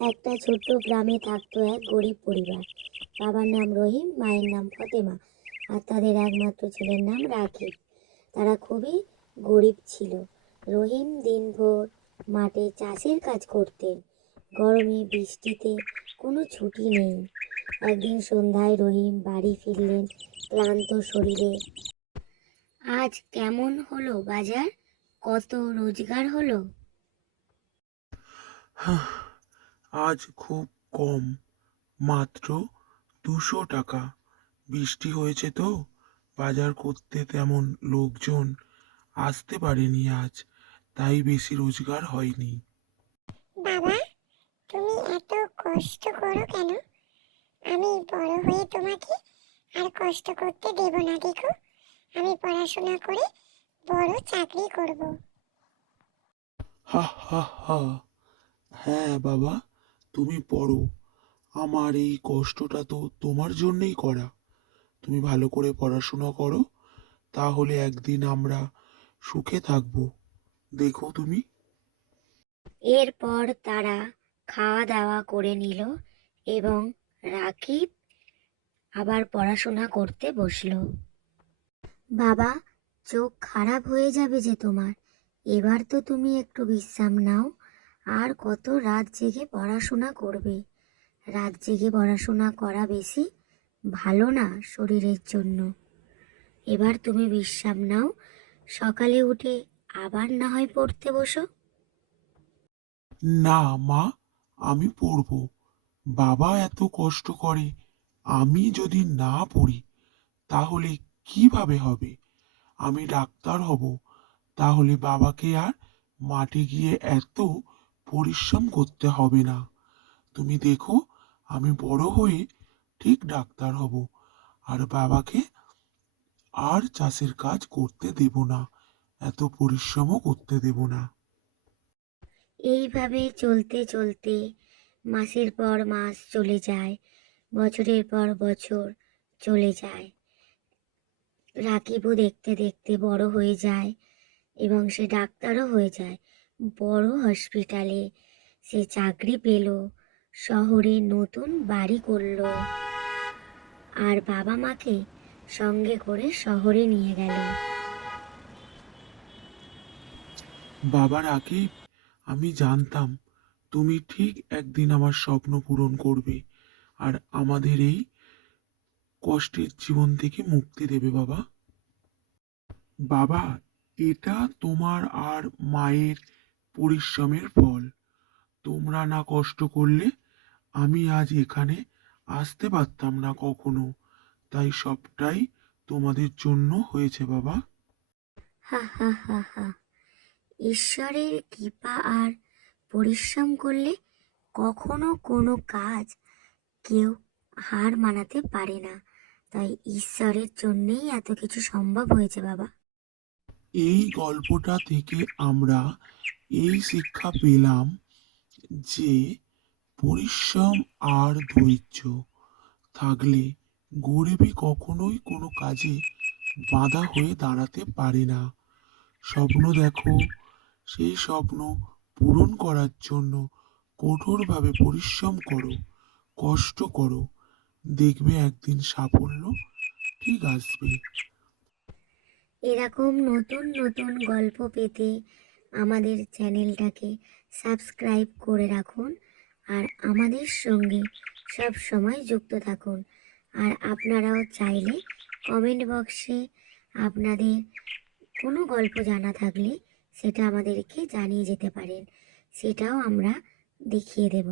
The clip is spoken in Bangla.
একটা ছোট্ট গ্রামে থাকতো এক গরিব পরিবার। বাবার নাম রহিম, মায়ের নাম ফতেমা, আর তাদের একমাত্র ছেলের নাম রাকিব। তারা খুবই গরিব ছিল। রহিম দিনভর মাঠে চাষের কাজ করতেন। গরমে বৃষ্টিতে কোনো ছুটি নেই। একদিন সন্ধ্যায় রহিম বাড়ি ফিরলেন ক্লান্ত শরীরে। আজ কেমন হলো বাজার? কত রোজগার হলো? হাহ, আজ খুব কম, মাত্র 200 টাকা। বৃষ্টি হয়েছে তো, বাজার করতে তেমন লোকজন আসতে পারেনি আজ, তাই বেশি রোজগার হয়নি। বাবা, তুমি এত কষ্ট করো কেন? আমি বড় হয়ে তোমাকে আর কষ্ট করতে দেব না। দেখো, আমি পড়াশোনা করে বড় চাকরি করব। হা হা হা। হ্যাঁ বাবা, তুমি পড়ো। আমার এই কষ্টটা তো তোমার জন্যই করা। তুমি ভালো করে পড়াশোনা করো, তাহলে একদিন আমরা সুখে থাকবো। দেখো তুমি। এরপর তারা খাওয়া দাওয়া করে নিল এবং রাকিব আবার পড়াশোনা করতে বসলো। বাবা, চোখ খারাপ হয়ে যাবে যে তোমার। এবার তো তুমি একটু বিশ্রাম নাও। আর কত রাত জেগে পড়াশোনা করবে? রাত জেগে পড়াশোনা করা বেশি ভালো না শরীরের জন্য। এবার তুমি বিশ্রাম নাও, সকালে উঠে আবার না হয় পড়তে বসো। না মা, আমি পড়বো। বাবা এত কষ্ট করে, আমি যদি না পড়ি তাহলে কিভাবে হবে? আমি ডাক্তার হব, তাহলে বাবাকে আর মাঠে গিয়ে এত পরিশ্রম করতে হবে না। তুমি দেখো, আমি বড় হয়ে ঠিক ডাক্তার হব, আর বাবাকে আর চাষের কাজ করতে দেব না, এত পরিশ্রমও করতে দেব না। এইভাবে চলতে চলতে মাসের পর মাস চলে যায়, বছরের পর বছর চলে যায়। রাকিবও দেখতে দেখতে বড় হয়ে যায় এবং সে ডাক্তারও হয়ে যায়। বড় হসপিটালে সে চাকরি পেল, শহরে নতুন বাড়ি করলো, আর বাবা মাকে সঙ্গে করে শহরে নিয়ে গেল। বাবার আগে আমি জানতাম তুমি ঠিক একদিন আমার স্বপ্ন পূরণ করবে, আর আমাদের এই কষ্টের জীবন থেকে মুক্তি দেবে বাবা। বাবা, এটা তোমার আর মায়ের পরিশ্রমের ফল। তোমরা না কষ্ট করলে আমি আজ এখানে আসতে পারতাম না কখনো। তাই সবটাই তোমাদের জন্য হয়েছে বাবা। হা হা হা হা। ঈশ্বরের কৃপা আর পরিশ্রম করলে কখনো কোনো কাজ কেউ হার মানাতে পারে না। তাই ঈশ্বরের জন্যেই এত কিছু সম্ভব হয়েছে বাবা। এই গল্পটা থেকে আমরা এই শিক্ষা পেলাম যে পরিশ্রম আর ধৈর্য থাকলে গরিবী কখনোই কোনো কাজে বাধা হয়ে দাঁড়াতে পারে না। স্বপ্ন দেখো, সেই স্বপ্ন পূরণ করার জন্য কঠোরভাবে পরিশ্রম করো, কষ্ট করো, দেখবে একদিন সাফল্য ঠিক আসবে। এরকম নতুন নতুন গল্প পেতে আমাদের চ্যানেলটাকে সাবস্ক্রাইব করে রাখুন আর আমাদের সঙ্গে সব সময় যুক্ত থাকুন। আর আপনারাও চাইলে কমেন্ট বক্সে আপনাদের কোনো গল্প জানা থাকলে সেটা আমাদেরকে জানিয়ে যেতে পারেন, সেটাও আমরা দেখিয়ে দেব।